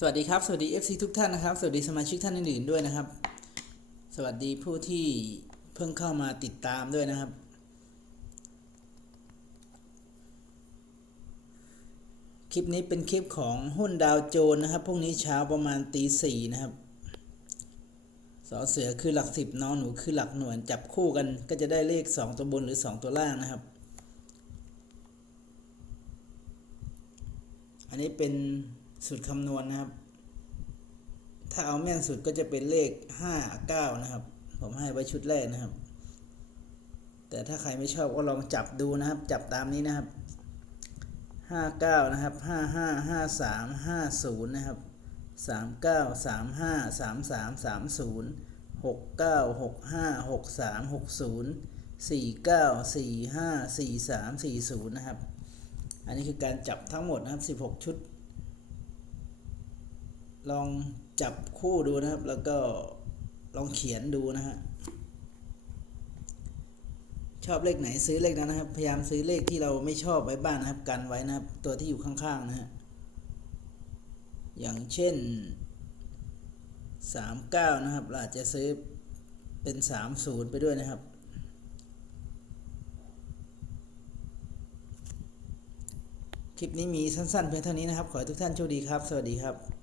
สวัสดีครับ สวัสดี FC ทุกท่านนะครับ สวัสดีสมาชิกท่านอื่นๆด้วยนะครับ สวัสดีผู้ที่เพิ่งเข้ามาติดตามด้วยนะครับ คลิปนี้เป็นคลิปของหุ้นดาวโจนส์นะครับ พรุ่งนี้เช้าประมาณตีสี่นะครับสอเสือคือหลักสิบน้องหนูคือหลักหน่วยจับคู่กันก็จะได้เลขสองตัวบนหรือสองตัวล่างนะครับ อันนี้เป็น สูตรคำนวณนะครับ ถ้าเอาแม่นสุดก็จะเป็นเลขห้าเก้านะครับ ผมให้ไว้ชุดแรกนะครับ แต่ถ้าใครไม่ชอบก็ลองจับดูนะครับ จับตามนี้นะครับห้าเก้านะครับห้าห้าห้าสามห้าศูนย์นะครับสามเก้าสามห้าสามสามสามศูนย์หกเก้าหกห้าหกสามหกศูนย์สี่เก้าสี่ห้าสี่สามสี่ศูนย์นะครับ อันนี้คือการจับทั้งหมดนะครับ 16 ชุด ลองจับคู่ดูนะครับ แล้วก็ลองเขียนดูนะฮะชอบเลขไหนซื้อเลขนั้นนะครับ พยายามซื้อเลขที่เราไม่ชอบไว้บ้างนะครับกันไว้นะครับ ตัวที่อยู่ข้างๆนะฮะอย่างเช่น 39 นะครับเราอาจจะซื้อเป็น 30 ไปด้วยนะครับ คลิปนี้มีสั้นๆเพียงเท่านี้นะครับ ขอให้ทุกท่านโชคดีครับ สวัสดีครับ